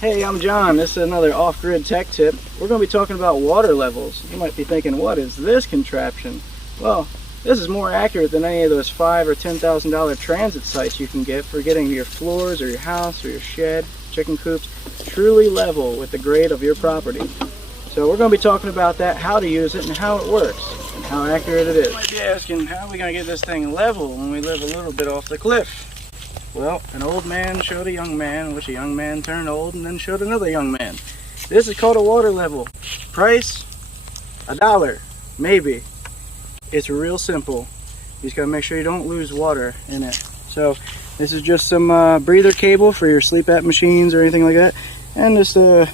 Hey, I'm John. This is another off-grid tech tip. We're going to be talking about water levels. You might be thinking, what is this contraption? Well, this is more accurate than any of those $5,000 or $10,000 transit sites you can get for getting your floors or your house or your shed, chicken coops, truly level with the grade of your property. So we're going to be talking about that, how to use it, and how it works, and how accurate it is. You might be asking, how are we going to get this thing level when we live a little bit off the cliff? Well, an old man showed a young man, which a young man turned old and then showed another young man. This is called a water level. Price, $1, maybe. It's real simple. You just gotta make sure you don't lose water in it. So this is just some breather cable for your sleep app machines or anything like that, and just a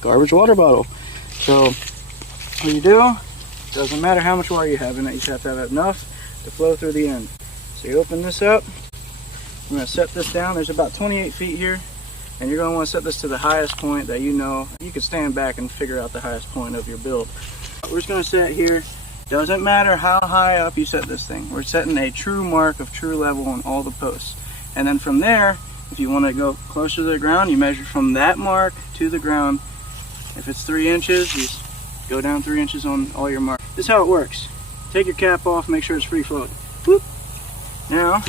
garbage water bottle. So what you do, doesn't matter how much water you have in it, you just have to have enough to flow through the end. So you open this up. I'm going to set this down. There's about 28 feet here, and you're going to want to set this to the highest point that you know. You can stand back and figure out the highest point of your build. We're just going to set here. Doesn't matter how high up you set this thing. We're setting a true mark of true level on all the posts. And then from there, if you want to go closer to the ground, you measure from that mark to the ground. If it's 3 inches, you just go down 3 inches on all your marks. This is how it works. Take your cap off, make sure it's free flowing. Whoop. Now,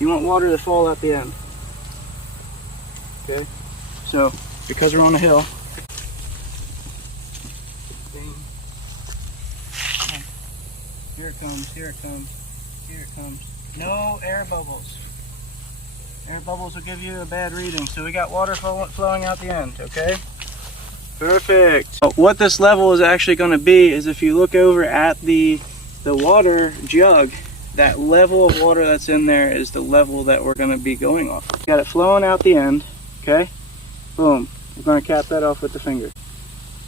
you want water to fall at the end. Okay? So, because we're on a hill, here it comes, here it comes, here it comes. No air bubbles. Air bubbles will give you a bad reading. So we got water flowing out the end, okay? Perfect. What this level is actually going to be is if you look over at the water jug, that level of water that's in there is the level that we're going to be going off of. Got it flowing out the end, okay? Boom. We're going to cap that off with the finger.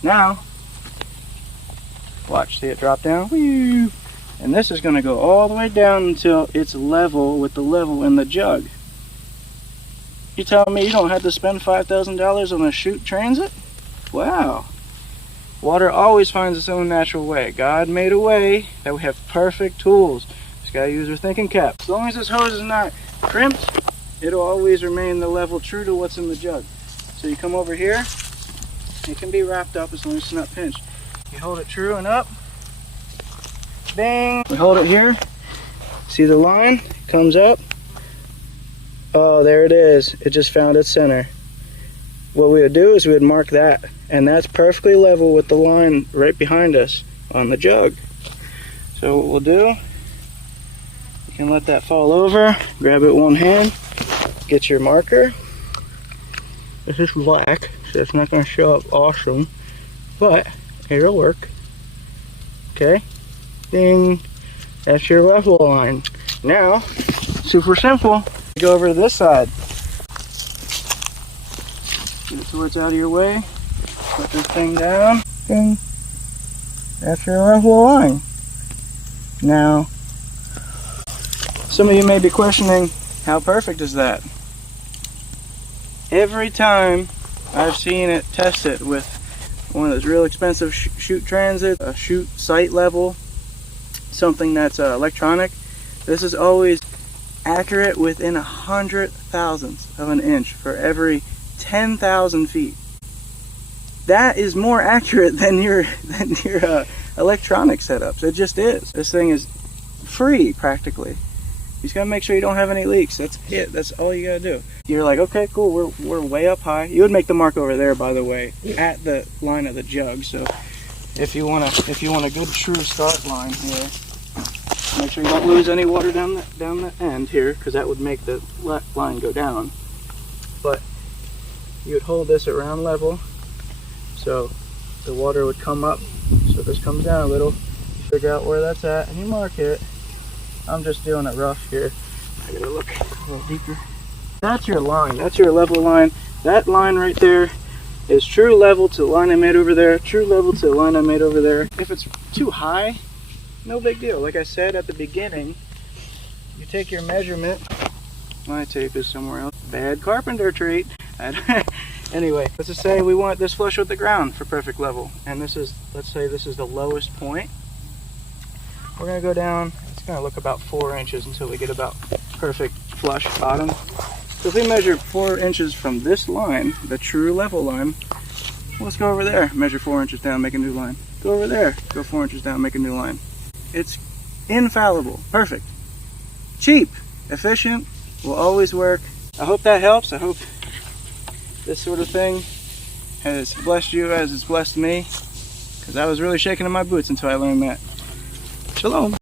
Now, watch, see it drop down? Whee! And this is going to go all the way down until it's level with the level in the jug. You telling me you don't have to spend $5,000 on a chute transit? Wow. Water always finds its own natural way. God made a way that we have perfect tools. Gotta use our thinking cap. As long as this hose is not crimped, it'll always remain the level true to what's in the jug. So you come over here, it can be wrapped up as long as it's not pinched. You hold it true and up, bang. We hold it here, see the line comes up. Oh, there it is. It just found its center. What we would do is we would mark that, and that's perfectly level with the line right behind us on the jug. So what we'll do, and let that fall over, grab it with one hand, get your marker. This is black, so it's not going to show up awesome, but it'll work. Okay, ding, that's your level line. Now, super simple, go over to this side. Get it so it's out of your way, put this thing down, ding, that's your level line. Now, some of you may be questioning, how perfect is that? Every time I've seen it tested with one of those real expensive chute transits, a chute site level, something that's electronic, this is always accurate within 100 thousandths of an inch for every 10,000 feet. That is more accurate than your electronic setups. It just is. This thing is free practically. You just gotta make sure you don't have any leaks. That's it. That's all you gotta do. You're like, okay, cool. We're way up high. You would make the mark over there, by the way, at the line of the jug. So if you want a good true start line here, make sure you don't lose any water down the end here, because that would make the line go down. But you would hold this at round level, so the water would come up. So this comes down a little. You figure out where that's at, and you mark it. I'm just doing it rough here. I gotta look a little deeper. That's your line. That's your level line. That line right there is true level to the line I made over there. True level to the line I made over there. If it's too high, no big deal. Like I said at the beginning, you take your measurement. My tape is somewhere else. Bad carpenter trait. Anyway, let's just say we want this flush with the ground for perfect level. And this is, let's say this is the lowest point. We're gonna go down. It's gonna look about 4 inches until we get about perfect flush bottom. So if we measure 4 inches from this line, the true level line, let's go over there, measure 4 inches down, make a new line. Go over there, go 4 inches down, make a new line. It's infallible, perfect, cheap, efficient, will always work. I hope that helps. I hope this sort of thing has blessed you as it's blessed me, because I was really shaking in my boots until I learned that. Shalom.